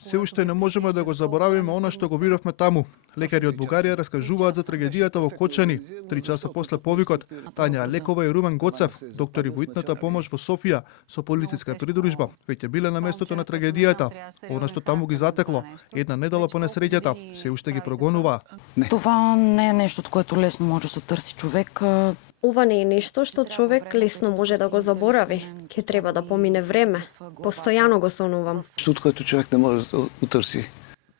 Се уште не можеме да го заборавиме она што го видовме таму. Лекари од Бугарија раскажуваат за трагедијата во Кочани. 3 часа после повикот, Тања Алекова и Румен Гоцев, доктори во итната помош во Софија, со полициска придружба, веќе биле на местото на трагедијата. Она што таму ги затекло, една недела по несреќата, се уште ги прогонува. Това не е нешто од което лесно може да се отрси човек. Ова не е нешто што човек лесно може да го заборави. Ке треба да помине време. Постојано го сонувам. Што од което човек не може да утрси.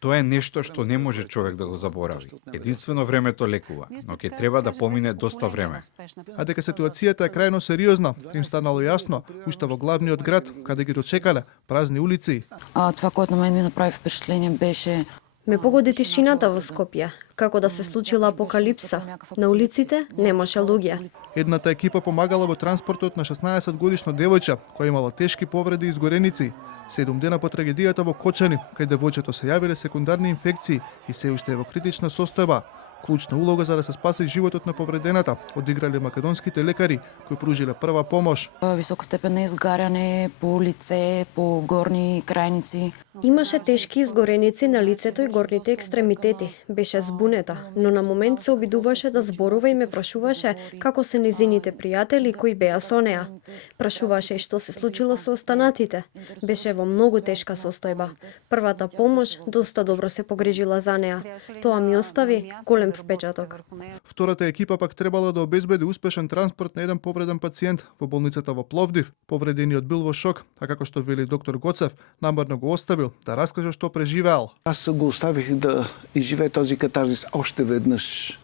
Тоа е нешто што не може човек да го заборави. Единствено времето лекува, но ќе треба да помине доста време. А дека ситуацијата е крајно сериозна, им станало јасно, уште во главниот град, каде ги дочекале празни улици. Това което на мен ми направи впечатление беше Ме погоди тишината во Скопје, како да се случила апокалипса. На улиците немаше луѓе. Едната екипа помагала во транспортот на 16-годишно девојче, која имала тешки повреди и изгореници. 7 дена по трагедијата во Кочани, кај девојчето се јавиле секундарни инфекции и се уште е во критична состојба. Клучна улога за да се спаси животот на повредената одиграле македонските лекари кои пружиле прва помош. Висока степен на изгарјање по лице, по горни крајници. Имаше тешки изгореници на лицето и горните екстремитети. Беше збунета, но на момент се обидуваше да зборува и ме прашуваше како се незините пријатели кои беа со неа. Прашуваше и што се случило со останатите. Беше во многу тешка состојба. Првата помош доста добро се погрижила за неа. Тоа ми остави голем впечаток. Втората екипа пак требала да обезбеди успешен транспорт на еден повреден пациент во болницата во Пловдив. Повредениот бил во шок, а како што вели доктор Гоцев, намерно го оставил да раскаже што преживеал. Аз го оставих да изживее този катарзис още веднъж.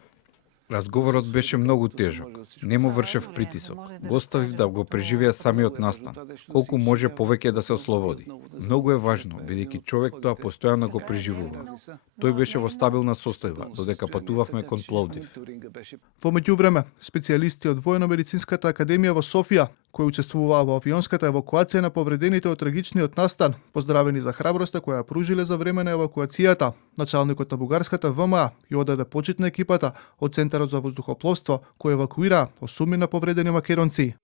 Разговорот беше многу тежок. Не му вршев притисок. Го оставив да го преживеа самиот настан. Колку може повеќе да се ослободи. Многу е важно, бидејќи човек тоа постојано го преживува. Тој беше во стабилна состојба, додека патувавме кон Пловдив. Во меѓувреме, специјалисти од Војно-медицинската академија во Софија, кои учествуваа во авионската евакуација на повредените од трагичниот настан, поздравени за храброста која пружиле за време на евакуацијата, началникот на бугарската ВМА и одаде почит на екипата од Центарот за воздухопловство кој евакуира 8 повредени македонци.